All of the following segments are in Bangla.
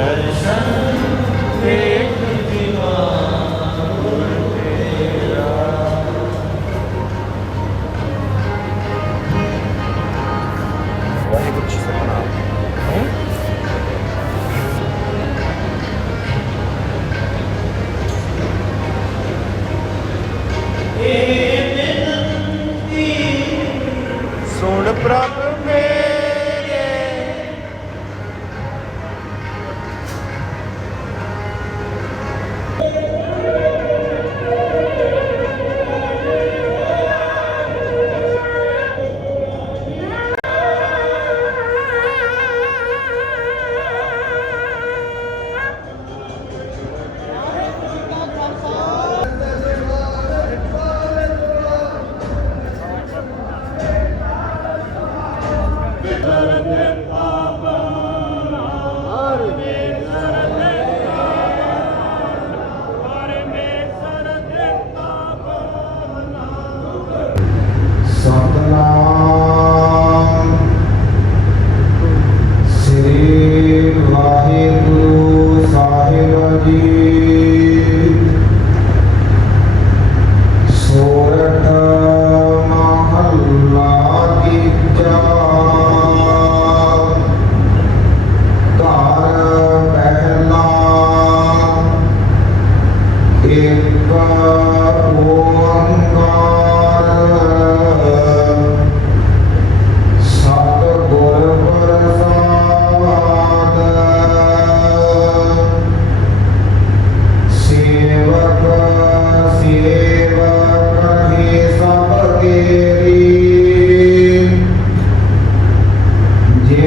that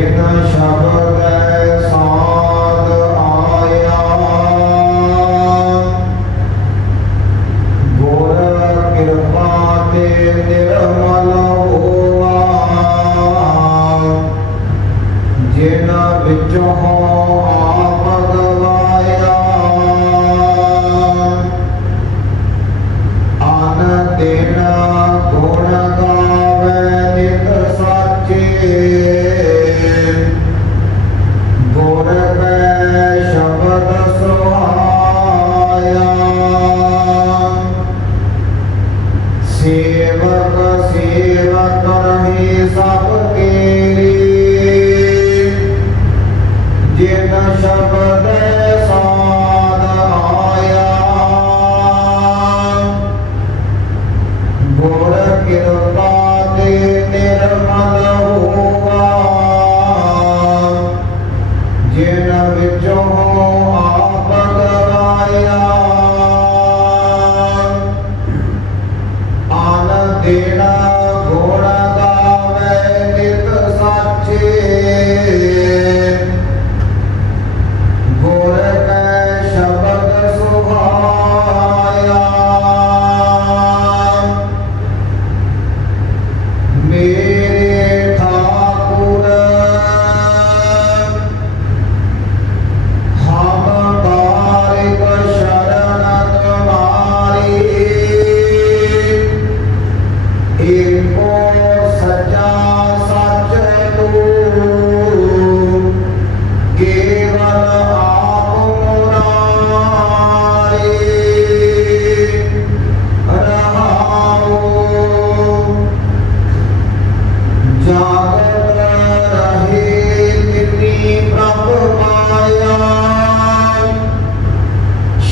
Eterna Shabbat.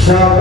Shabbat.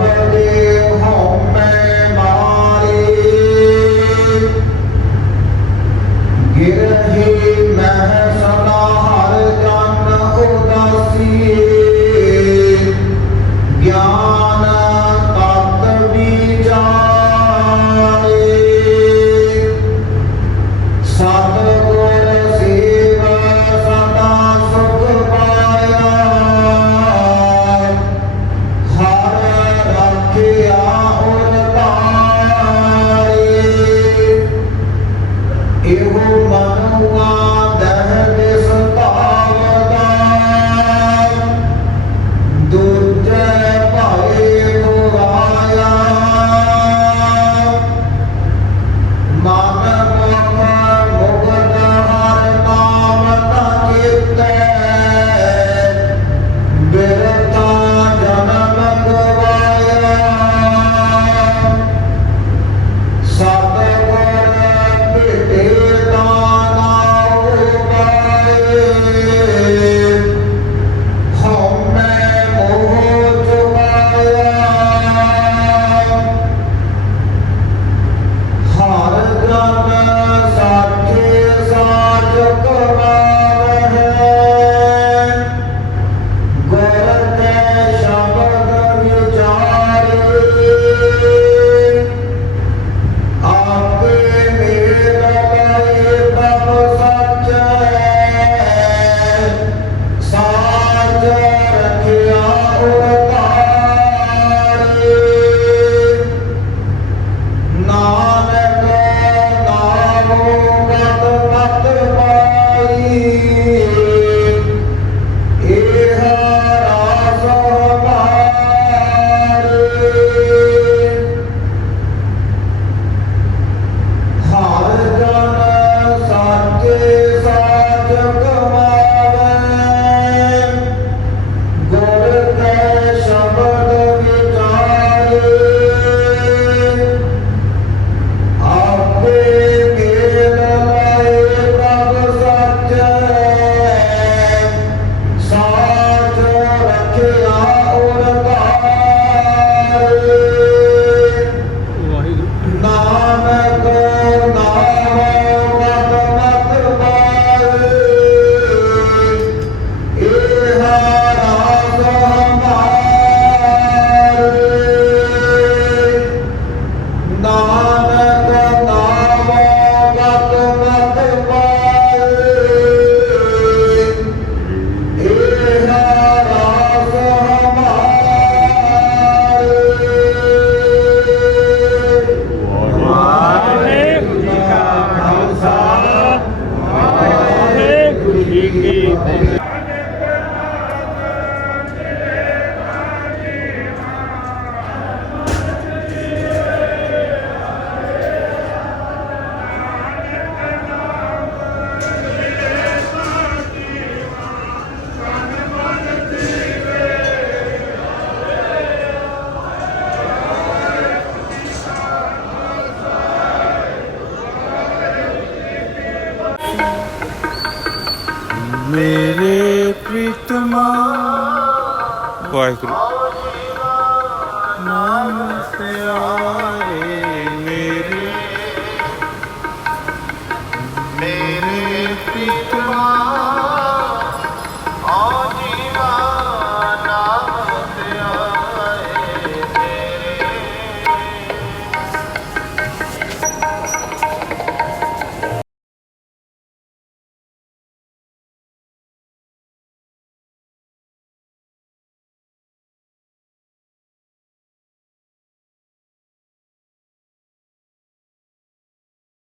வாங்கி கொடு